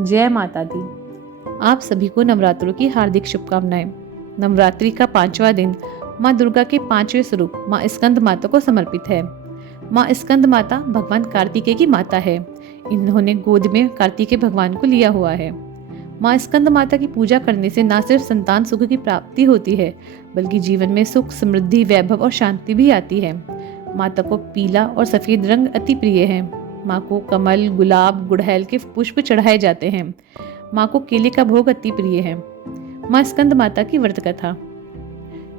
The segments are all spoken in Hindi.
जय माता दी। आप सभी को नवरात्रों की हार्दिक शुभकामनाएं। नवरात्रि का 5वां दिन माँ दुर्गा के 5वें स्वरूप माँ स्कंद माता को समर्पित है। माँ स्कंद माता भगवान कार्तिकेय की माता है। इन्होंने गोद में कार्तिकेय भगवान को लिया हुआ है। माँ स्कंद माता की पूजा करने से न सिर्फ संतान सुख की प्राप्ति होती है, बल्कि जीवन में सुख, समृद्धि, वैभव और शांति भी आती है। माता को पीला और सफेद रंग अति प्रिय है। माँ को कमल, गुलाब, गुड़हल के पुष्प चढ़ाए जाते हैं। माँ को केले का भोग अति प्रिय है। माँ स्कंद माता की व्रत कथा।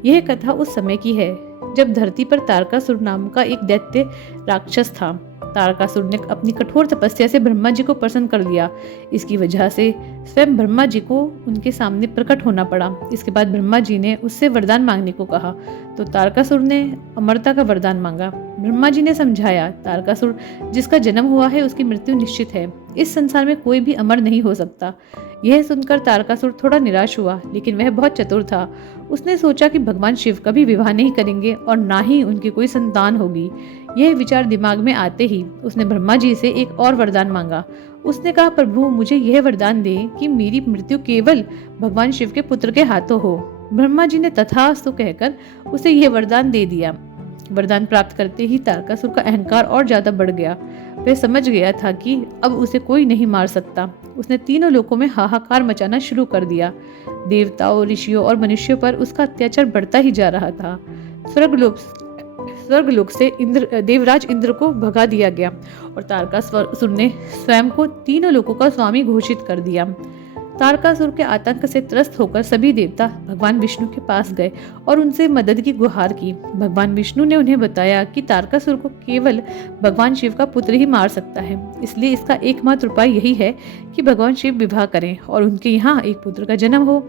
यह कथा उस समय की है जब धरती पर तारकासुर नाम का एक दैत्य राक्षस था। तारकासुर ने अपनी कठोर तपस्या से ब्रह्मा जी को प्रसन्न कर लिया। इसकी वजह से स्वयं ब्रह्मा जी को उनके सामने प्रकट होना पड़ा। इसके बाद ब्रह्मा जी ने उससे वरदान मांगने को कहा, तो तारकासुर ने अमरता का वरदान मांगा। ब्रह्मा जी ने समझाया, तारकासुर जिसका जन्म हुआ है उसकी मृत्यु निश्चित है। इस संसार में कोई भी अमर नहीं हो सकता। यह सुनकर तारकासुर थोड़ा निराश हुआ, लेकिन वह बहुत चतुर था। उसने सोचा कि भगवान शिव कभी विवाह नहीं करेंगे और ना ही उनकी कोई संतान होगी। यह विचार दिमाग में आते ही उसने ब्रह्मा जी से एक और वरदान मांगा। उसने कहा, प्रभु मुझे यह वरदान दे कि मेरी मृत्यु केवल भगवान शिव के पुत्र के हाथों हो। ब्रह्मा जी ने तथास्तु कहकर उसे यह वरदान दे दिया। वरदान प्राप्त करते ही तारकासुर का अहंकार और ज्यादा बढ़ गया। वह समझ गया था कि अब उसे कोई नहीं मार सकता। उसने तीनों लोकों में हाहाकार मचाना शुरू कर दिया। देवताओं, ऋषियों और मनुष्यों पर उसका अत्याचार बढ़ता ही जा रहा था। स्वर्गलोक से देवराज इंद्र को भगा दिया गया और तारकासुर ने स्वयं को तीनों लोकों का स्वामी घोषित कर दिया। तारकासुर के आतंक से त्रस्त होकर सभी देवता भगवान विष्णु के पास गए और उनसे मदद की गुहार की। भगवान विष्णु ने उन्हें बताया कि तारकासुर को केवल भगवान शिव का पुत्र ही मार सकता है, इसलिए इसका एकमात्र उपाय यही है कि भगवान शिव विवाह करें और उनके यहाँ एक पुत्र का जन्म हो।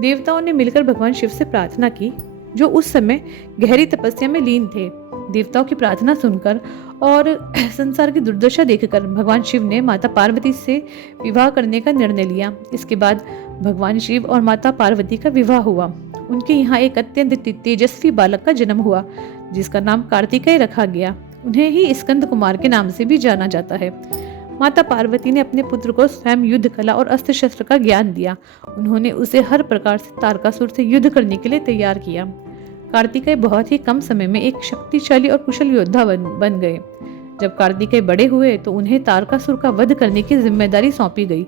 देवताओं ने मिलकर भगवान शिव से प्रार्थना की, जो उस समय गहरी तपस्या में लीन थे। देवताओं की प्रार्थना सुनकर और संसार की दुर्दशा देखकर भगवान शिव ने माता पार्वती से विवाह करने का निर्णय लिया। इसके बाद भगवान शिव और माता पार्वती का विवाह हुआ। उनके यहाँ एक अत्यंत तेजस्वी बालक का जन्म हुआ, जिसका नाम कार्तिकेय रखा गया। उन्हें ही स्कंद कुमार के नाम से भी जाना जाता है। माता पार्वती ने अपने पुत्र को स्वयं युद्ध कला और अस्त्र शस्त्र का ज्ञान दिया। उन्होंने उसे हर प्रकार से तारकासुर से युद्ध करने के लिए तैयार किया। कार्तिकेय बहुत ही कम समय में एक शक्तिशाली और कुशल योद्धा बन गए। जब कार्तिकेय बड़े हुए तो उन्हें तारकासुर का वध करने की जिम्मेदारी सौंपी गई।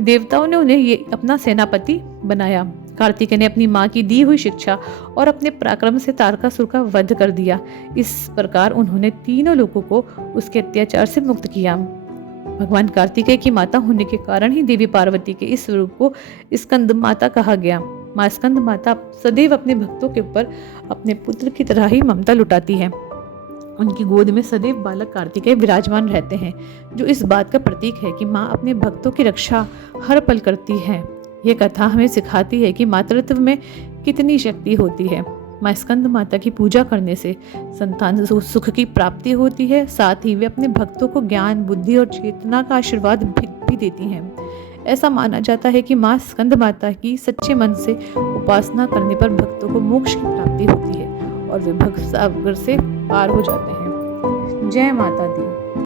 देवताओं ने उन्हें ये अपना सेनापति बनाया। कार्तिकेय ने अपनी मां की दी हुई शिक्षा और अपने पराक्रम से तारकासुर का वध कर दिया। इस प्रकार उन्होंने तीनों लोगों को उसके अत्याचार से मुक्त किया। भगवान कार्तिकेय की माता होने के कारण ही देवी पार्वती के इस स्वरूप को स्कंद माता कहा गया। माँ स्कंद माता सदैव अपने भक्तों के ऊपर अपने पुत्र की तरह ही ममता लुटाती है। उनकी गोद में सदैव बालक कार्तिकेय विराजमान रहते हैं, जो इस बात का प्रतीक है कि माँ अपने भक्तों की रक्षा हर पल करती है। ये कथा हमें सिखाती है कि मातृत्व में कितनी शक्ति होती है। माँ स्कंद माता की पूजा करने से संतान सुख की प्राप्ति होती है, साथ ही वे अपने भक्तों को ज्ञान, बुद्धि और चेतना का आशीर्वाद भी देती हैं। ऐसा माना जाता है कि माँ स्कंद माता की सच्चे मन से उपासना करने पर भक्तों को मोक्ष की प्राप्ति होती है और वे भव सागर से पार हो जाते हैं। जय माता दी।